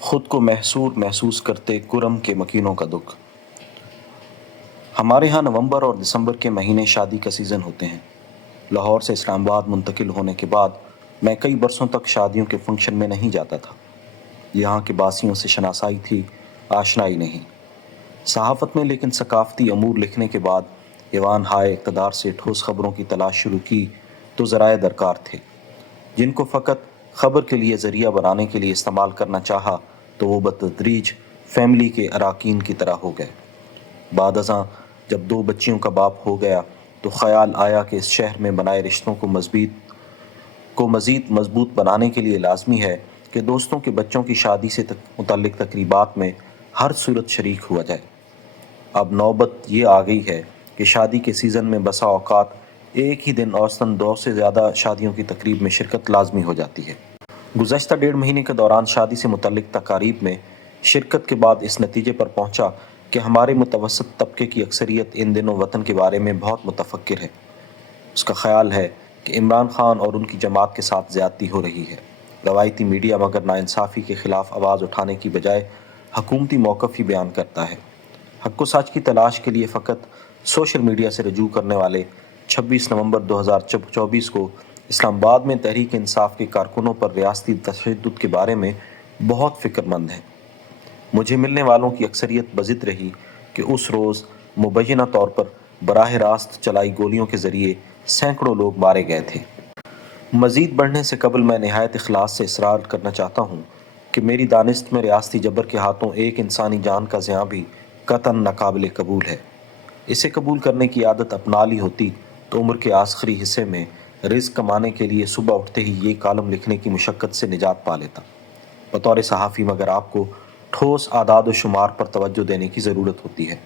خود کو محصور محسوس کرتے کرم کے مکینوں کا دکھ۔ ہمارے ہاں نومبر اور دسمبر کے مہینے شادی کا سیزن ہوتے ہیں۔ لاہور سے اسلام آباد منتقل ہونے کے بعد میں کئی برسوں تک شادیوں کے فنکشن میں نہیں جاتا تھا۔ یہاں کے باسیوں سے شناسائی تھی، آشنائی نہیں۔ صحافت میں لیکن ثقافتی امور لکھنے کے بعد ایوان ہائے اقتدار سے ٹھوس خبروں کی تلاش شروع کی تو ذرائع درکار تھے، جن کو فقط خبر کے لیے ذریعہ بنانے کے لیے استعمال کرنا چاہا تو وہ بتدریج فیملی کے اراکین کی طرح ہو گئے۔ بعد ازاں جب 2 بچیوں کا باپ ہو گیا تو خیال آیا کہ اس شہر میں بنائے رشتوں کو مزید مضبوط بنانے کے لیے لازمی ہے کہ دوستوں کے بچوں کی شادی سے متعلق تقریبات میں ہر صورت شریک ہوا جائے۔ اب نوبت یہ آ گئی ہے کہ شادی کے سیزن میں بسا اوقات ایک ہی دن اوسطاً 2 سے زیادہ شادیوں کی تقریب میں شرکت لازمی ہو جاتی ہے۔ گزشتہ 1.5 مہینے کے دوران شادی سے متعلق تقاریب میں شرکت کے بعد اس نتیجے پر پہنچا کہ ہمارے متوسط طبقے کی اکثریت ان دنوں وطن کے بارے میں بہت متفکر ہے۔ اس کا خیال ہے کہ عمران خان اور ان کی جماعت کے ساتھ زیادتی ہو رہی ہے۔ روایتی میڈیا مگر ناانصافی کے خلاف آواز اٹھانے کی بجائے حکومتی موقف ہی بیان کرتا ہے۔ حق و سچ کی تلاش کے لیے فقط سوشل میڈیا سے رجوع کرنے والے 26 نومبر 2024 کو اسلام آباد میں تحریک انصاف کے کارکنوں پر ریاستی تشدد کے بارے میں بہت فکر مند ہیں۔ مجھے ملنے والوں کی اکثریت بضد رہی کہ اس روز مبینہ طور پر براہ راست چلائی گولیوں کے ذریعے سینکڑوں لوگ مارے گئے تھے۔ مزید بڑھنے سے قبل میں نہایت اخلاص سے اصرار کرنا چاہتا ہوں کہ میری دانست میں ریاستی جبر کے ہاتھوں ایک انسانی جان کا زیاں بھی قطعاً ناقابل قبول ہے۔ اسے قبول کرنے کی عادت اپنا لی ہوتی تو عمر کے آخری حصے میں رزق کمانے کے لیے صبح اٹھتے ہی یہ کالم لکھنے کی مشقت سے نجات پا لیتا۔ بطور صحافی مگر آپ کو ٹھوس اعداد و شمار پر توجہ دینے کی ضرورت ہوتی ہے۔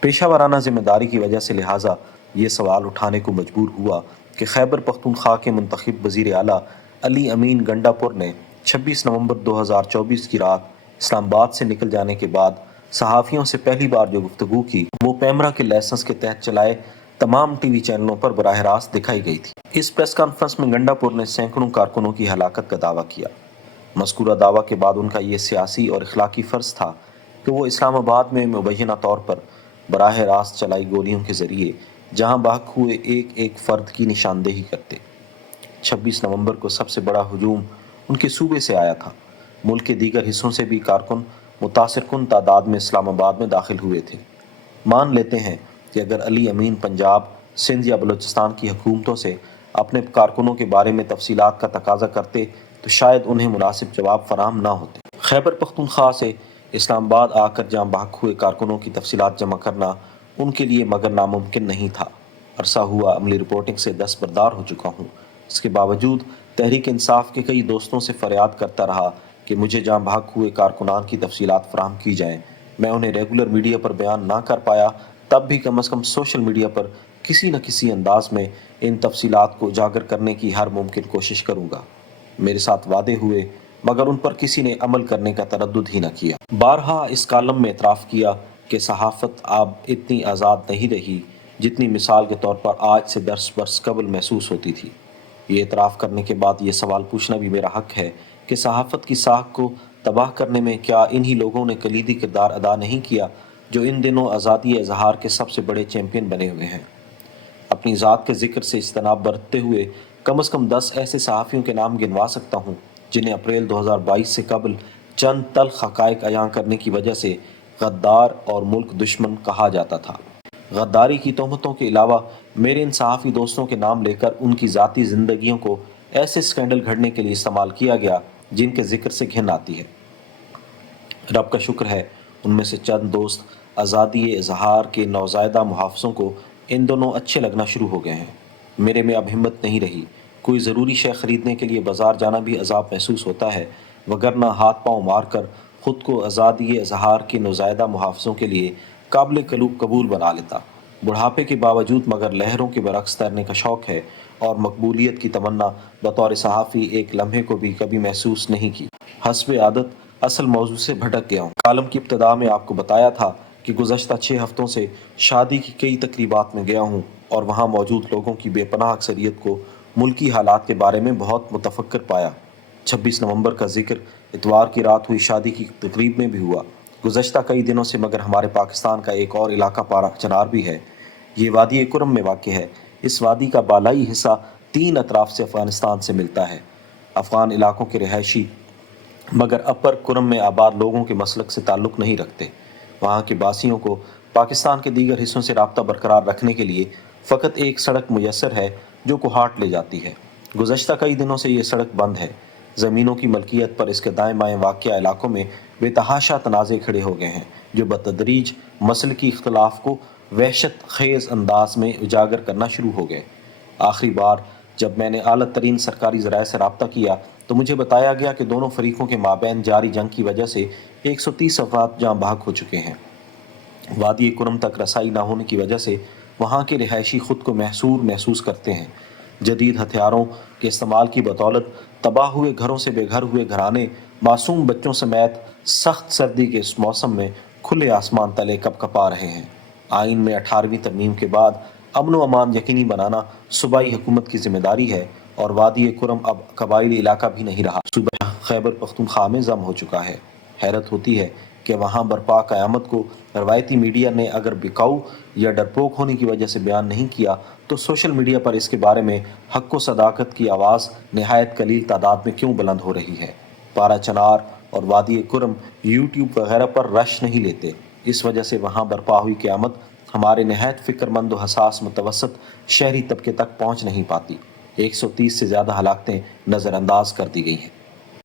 پیشہ ورانہ ذمہ داری کی وجہ سے لہٰذا یہ سوال اٹھانے کو مجبور ہوا کہ خیبر پختونخوا کے منتخب وزیر اعلیٰ علی امین گنڈا پور نے 26 نومبر 2024 کی رات اسلام آباد سے نکل جانے کے بعد صحافیوں سے پہلی بار جو گفتگو کی وہ پیمرا کے لائسنس کے تحت چلائے تمام ٹی وی چینلوں پر براہ راست دکھائی گئی تھی۔ اس پریس کانفرنس میں گنڈا پور نے سینکڑوں کارکنوں کی ہلاکت کا دعویٰ کیا۔ مذکورہ دعویٰ کے بعد ان کا یہ سیاسی اور اخلاقی فرض تھا کہ وہ اسلام آباد میں مبینہ طور پر براہ راست چلائی گولیوں کے ذریعے جہاں بحق ہوئے ایک ایک فرد کی نشاندہی کرتے۔ 26 نومبر کو سب سے بڑا ہجوم ان کے صوبے سے آیا تھا۔ ملک کے دیگر حصوں سے بھی کارکن متاثر کن تعداد میں اسلام آباد میں داخل ہوئے تھے۔ مان لیتے ہیں کہ اگر علی امین پنجاب، سندھ یا بلوچستان کی حکومتوں سے اپنے کارکنوں کے بارے میں تفصیلات کا تقاضا کرتے تو شاید انہیں مناسب جواب فراہم نہ ہوتے۔ خیبر پختونخوا سے اسلام آباد آ کر جہاں بحق ہوئے کارکنوں کی تفصیلات جمع کرنا ان کے لیے مگر ناممکن نہیں تھا۔ عرصہ ہوا عملی رپورٹنگ سے دستبردار ہو چکا ہوں۔ اس کے باوجود تحریک انصاف کے کئی دوستوں سے فریاد کرتا رہا کہ مجھے جہاں بحق ہوئے کارکنان کی تفصیلات فراہم کی جائیں۔ میں انہیں ریگولر میڈیا پر بیان نہ کر پایا، تب بھی کم از کم سوشل میڈیا پر کسی نہ کسی انداز میں ان تفصیلات کو اجاگر کرنے کی ہر ممکن کوشش کروں گا۔ میرے ساتھ وعدے ہوئے مگر ان پر کسی نے عمل کرنے کا تردد ہی نہ کیا۔ بارہا اس کالم میں اعتراف کیا کہ صحافت اب اتنی آزاد نہیں رہی جتنی مثال کے طور پر آج سے 10 برس قبل محسوس ہوتی تھی۔ یہ اعتراف کرنے کے بعد یہ سوال پوچھنا بھی میرا حق ہے کہ صحافت کی ساکھ کو تباہ کرنے میں کیا انہی لوگوں نے کلیدی کردار ادا نہیں کیا جو ان دنوں آزادی اظہار کے سب سے بڑے چیمپئن بنے ہوئے ہیں۔ اپنی ذات کے ذکر سے اجتناب برتتے ہوئے کم از کم 10 ایسے صحافیوں کے نام گنوا سکتا ہوں جنہیں اپریل 2022 سے قبل چند تلخ حقائق عیاں کرنے کی وجہ سے غدار اور ملک دشمن کہا جاتا تھا۔ غداری کی تہمتوں کے علاوہ میرے ان صحافی دوستوں کے نام لے کر ان کی ذاتی زندگیوں کو ایسے سکینڈل گھڑنے کے لیے استعمال کیا گیا جن کے ذکر سے گھن آتی ہے۔ رب کا شکر ہے ان میں سے چند دوست آزادی اظہار کے نوزائیدہ محافظوں کو ان دنوں اچھے لگنا شروع ہو گئے ہیں۔ میرے میں اب ہمت نہیں رہی۔ کوئی ضروری شے خریدنے کے لیے بازار جانا بھی عذاب محسوس ہوتا ہے، وگرنہ ہاتھ پاؤں مار کر خود کو آزادی اظہار کے نوزائیدہ محافظوں کے لیے قابل قبول بنا لیتا۔ بڑھاپے کے باوجود مگر لہروں کے برعکس تیرنے کا شوق ہے اور مقبولیت کی تمنا بطور صحافی ایک لمحے کو بھی کبھی محسوس نہیں کی۔ حسب عادت اصل موضوع سے بھٹک گیا ہوں۔ کالم کی ابتدا میں آپ کو بتایا تھا کہ گزشتہ 6 ہفتوں سے شادی کی کئی تقریبات میں گیا ہوں اور وہاں موجود لوگوں کی بے پناہ اکثریت کو ملکی حالات کے بارے میں بہت متفکر پایا۔ 26 نومبر کا ذکر اتوار کی رات ہوئی شادی کی تقریب میں بھی ہوا۔ گزشتہ کئی دنوں سے مگر ہمارے پاکستان کا ایک اور علاقہ پارا چنار بھی ہے۔ یہ وادی کرم میں واقع ہے۔ اس وادی کا بالائی حصہ 3 اطراف سے افغانستان سے ملتا ہے۔ افغان علاقوں کے رہائشی مگر اپر کرم میں آباد لوگوں کے مسلک سے تعلق نہیں رکھتے۔ وہاں کے باسیوں کو پاکستان کے دیگر حصوں سے رابطہ برقرار رکھنے کے لیے فقط ایک سڑک میسر ہے جو کوہاٹ لے جاتی ہے۔ گزشتہ کئی دنوں سے یہ سڑک بند ہے۔ زمینوں کی ملکیت پر اس کے دائیں بائیں واقع علاقوں میں بے تحاشا تنازع کھڑے ہو گئے ہیں جو بتدریج مسلکی اختلاف کو وحشت خیز انداز میں اجاگر کرنا شروع ہو گئے۔ آخری بار جب میں نے اعلیٰ ترین سرکاری ذرائع سے رابطہ کیا تو مجھے بتایا گیا کہ دونوں فریقوں کے مابین جاری جنگ کی وجہ سے 130 افراد جاں بحق ہو چکے ہیں۔ وادی کرم تک رسائی نہ ہونے کی وجہ سے وہاں کے رہائشی خود کو محصور محسوس کرتے ہیں۔ جدید ہتھیاروں کے استعمال کی بدولت تباہ ہوئے گھروں سے بے گھر ہوئے گھرانے معصوم بچوں سمیت سخت سردی کے اس موسم میں کھلے آسمان تلے کپ کپا رہے ہیں۔ آئین میں 18ویں ترمیم کے بعد امن و امان یقینی بنانا صوبائی حکومت کی ذمہ داری ہے اور وادی کرم اب قبائلی علاقہ بھی نہیں رہا، صوبہ خیبر پختونخوا میں ضم ہو چکا ہے۔ حیرت ہوتی ہے کہ وہاں برپا قیامت کو روایتی میڈیا نے اگر بکاؤ یا ڈرپوک ہونے کی وجہ سے بیان نہیں کیا تو سوشل میڈیا پر اس کے بارے میں حق و صداقت کی آواز نہایت قلیل تعداد میں کیوں بلند ہو رہی ہے؟ پارا چنار اور وادی کرم یوٹیوب وغیرہ پر رش نہیں لیتے، اس وجہ سے وہاں برپا ہوئی قیامت ہمارے نہایت فکر مند و حساس متوسط شہری طبقے تک پہنچ نہیں پاتی۔ 130 سے زیادہ ہلاکتیں نظر انداز کر دی گئی ہیں۔